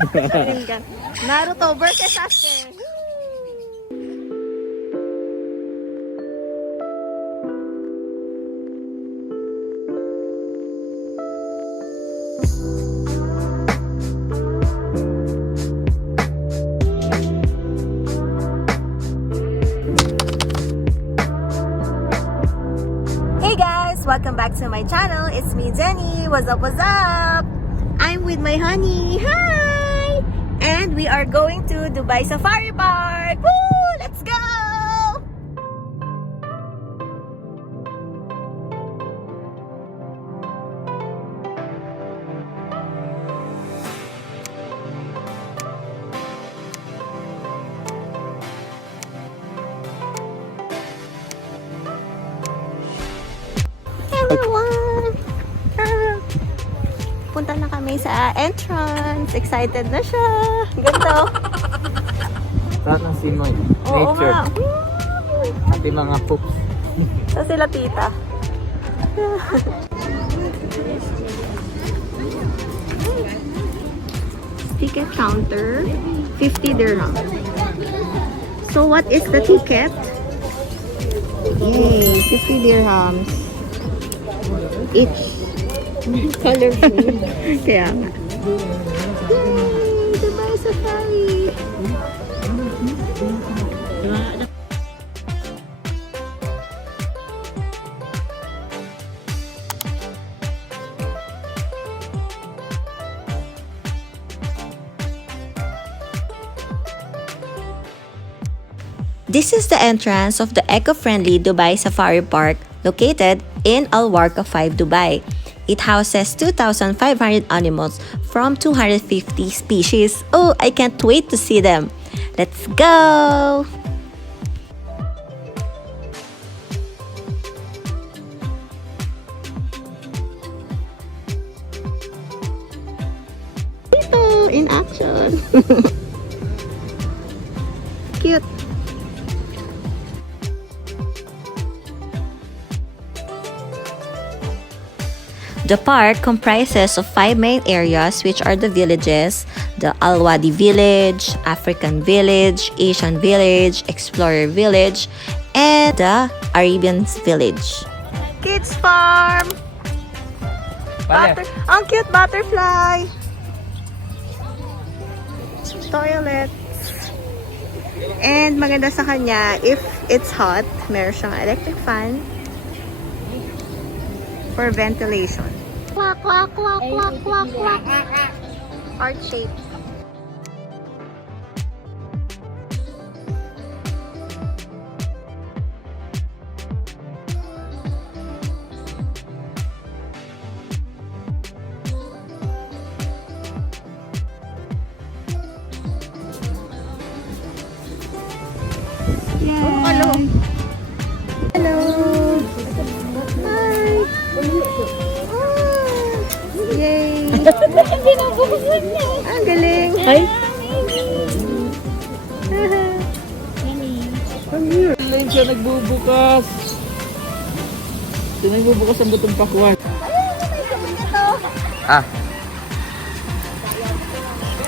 Sharingan. Naruto versus Sasuke. Hey guys! Welcome back to my channel. It's me, Jenny. What's up, what's up? I'm with my honey. Hi! And we are going to Dubai Safari Park. Woo! Let's go! Everyone! Punta na kami sa entrance. Excited na siya. Ganito. Lahat ng simoy. Oo Nature. nga. Pati mga poops. Sa sila tita. Ticket counter, 50 dirham. So what is the ticket? Yay, 50 dirhams. Each. Colorful. Kaya nga. Yay! Dubai Safari! This is the entrance of the eco-friendly Dubai Safari Park located in Al Warqa 5 Dubai. It houses 2,500 animals from 250 species. Oh, I can't wait to see them. Let's go! Ito, in action. Cute. The park comprises of 5 main areas, which are the villages: the Al Wadi Village, African Village, Asian Village, Explorer Village, and the Arabians Village. Kids Farm! Ang cute butterfly! Toilets. And maganda sa kanya, if it's hot, meron siyang electric fan for ventilation. Quack, quack, quack, quack, quack, quack. Heart shape. Hello. Hello. Hi. Yay! Binabukasan niya. Ang galing. Ay! Ang weird. Lang siya nagbubukas. Siya nagbubukas ang butong pakwan. Ah.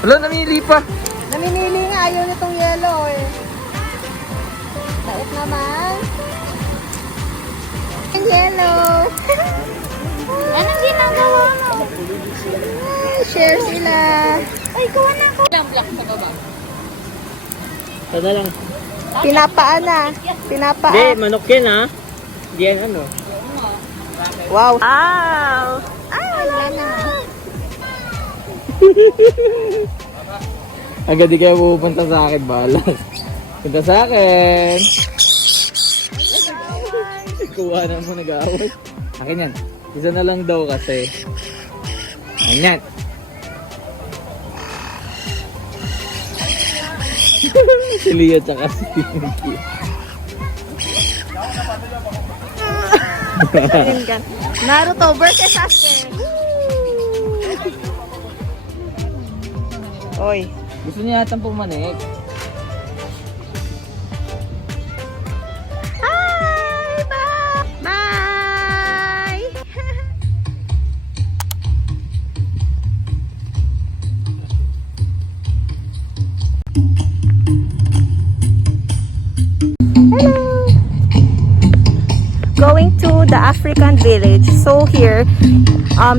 Wala, namili pa. Namimili nga. Ayaw nitong yellow eh. Bait naman. Ang yellow. Anong ginagawa mo? Share sila. Ay, kuha na ako. Black sa baba. Sada lang. Pinapaan na. Pinapaan. Hindi, manok yan ha. Hindi yan ano. Wow. Wow. Ay, wala na. Agad di kayo pupunta sa akin, balas. Punta sa akin. Kuha na mo nag-aaway. Akin yan. Isa na lang daw kasi. Ganyan. Si Lea tsaka si Pinky. Naruto versus Sasuke. Oy. Gusto niya yatang pumanik. Hi! Bye! Bye! African village. So here,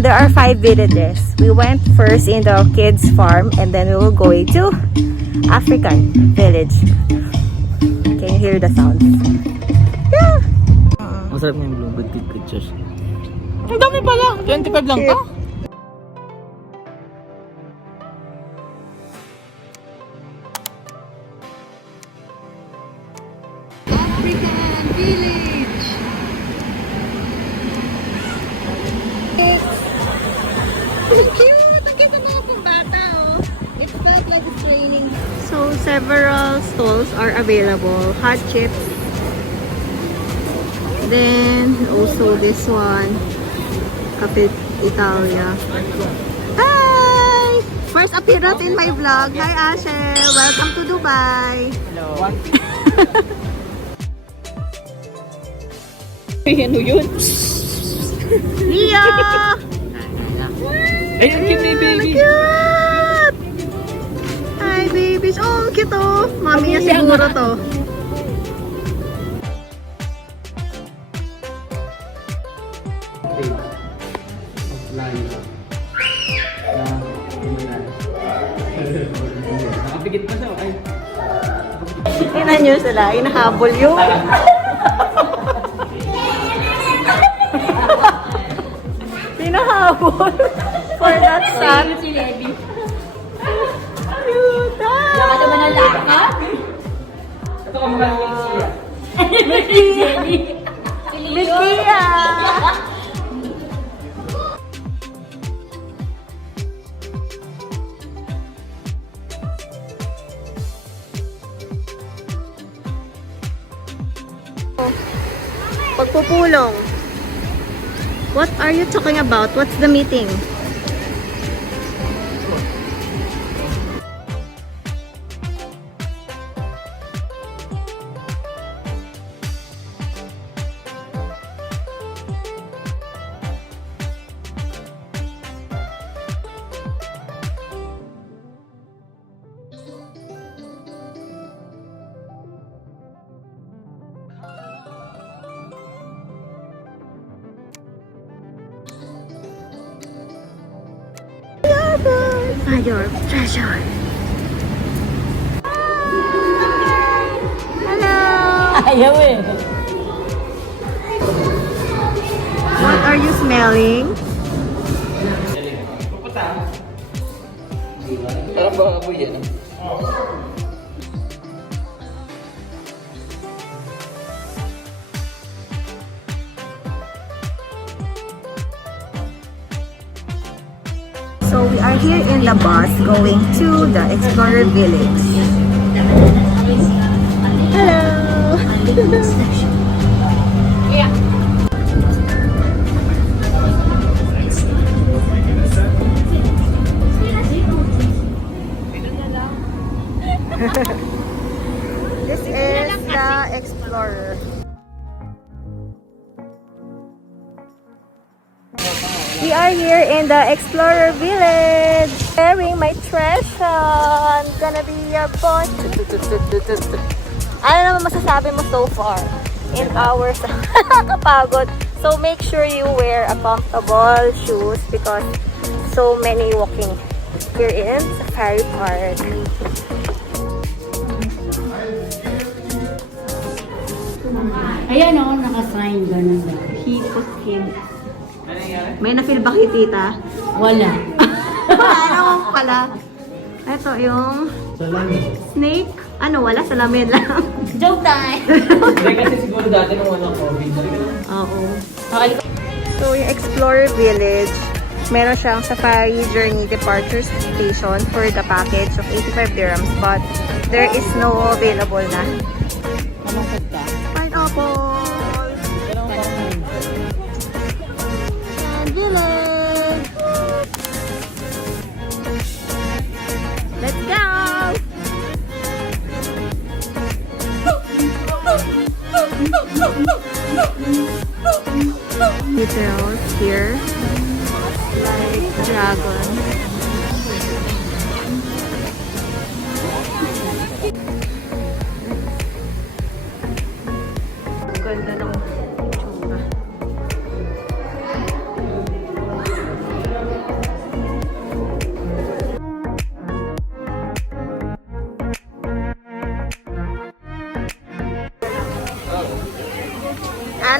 there are 5 villages. We went first in the kids farm and then we will go to African village. Can you hear the sounds? Yeah. Masarap na yung Bloomberg pictures. Ang dami pala! 25 lang to? African village. Cute! Ang cute ng mga pambata, oh. It's felt like it's raining. So, several stalls are available. Hot chips. Then, also this one. Cafe Italia. Hi! First appearance in my vlog. Hi, Ashe! Welcome to Dubai. Hello. Ano yun? Leo! Ay, ang cute ni baby! Cute! Hi, babies. Oh, cute oh. Mami niya siguro to. Nakapigit pa siya, okay? Tingnan nyo sila. Inahabol yung... Hinahabol for that son. Si Levi. Cute! Nakata ba ng lakad? Ito ka mukha ng siya. Jenny. Si Leo. Mikia! Pagpupulong. What are you talking about? What's the meeting? Your treasure. Hello. Ayaw eh. What are you smelling? Parang baka apoy yan. So we are here in the bus going to the Explorer Village. Hello. Yeah. This is the Explorer. We are here in the Explorer Village. Wearing my treasure. I'm gonna be your boy. Ano naman masasabi mo so far in our kapagod? So make sure you wear a comfortable shoes because so many walking here in Safari Park. Ayan o, naka-sign ganun daw. He put him. May na-feel ba kay tita? Wala. Ano pala? Ito yung snake. Ano, wala? Salamin lang. Joke time! Hindi kasi siguro dati nung walang COVID. Oo. So, yung Explorer Village, meron siyang Safari Journey Departure Station for the package of 85 dirhams but there is no available na. Anong pagka? Pineapple! And village! Let's go! Details here, like dragon.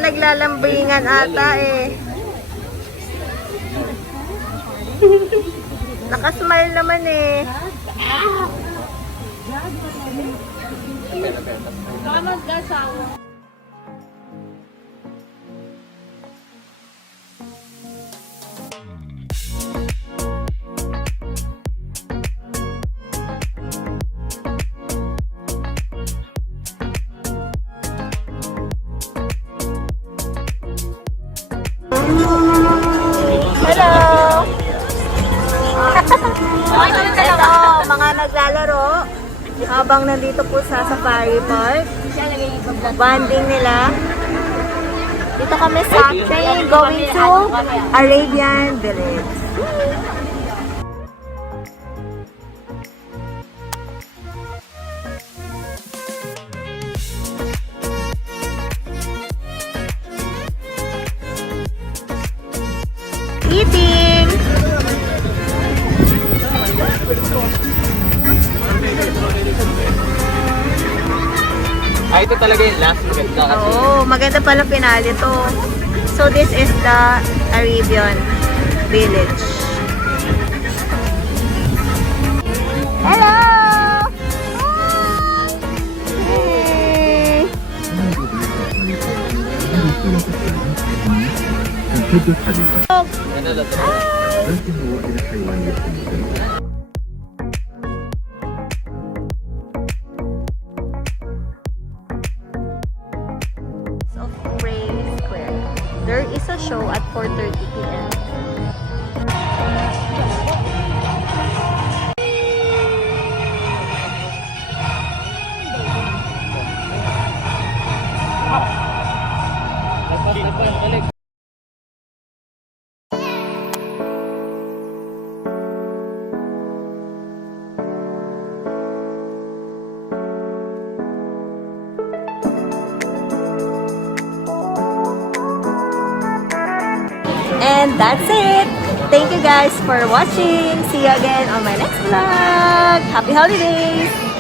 naglalambingan ata eh. Nakasmile naman eh. Hello! Ito, mga naglalaro habang nandito po sa Safari Park. Bonding nila. Dito kami sa train going to Arabian Village. Eating! Ito talaga yung last. Maganda kasi. Oo, maganda pala finale to. So this is the Arabian Village. Hello! Hey! Ano lang ito? Of Bray Square. There is a show at 4:30 p.m. Balik. And that's it. Thank you guys for watching. See you again on my next vlog. Happy holidays!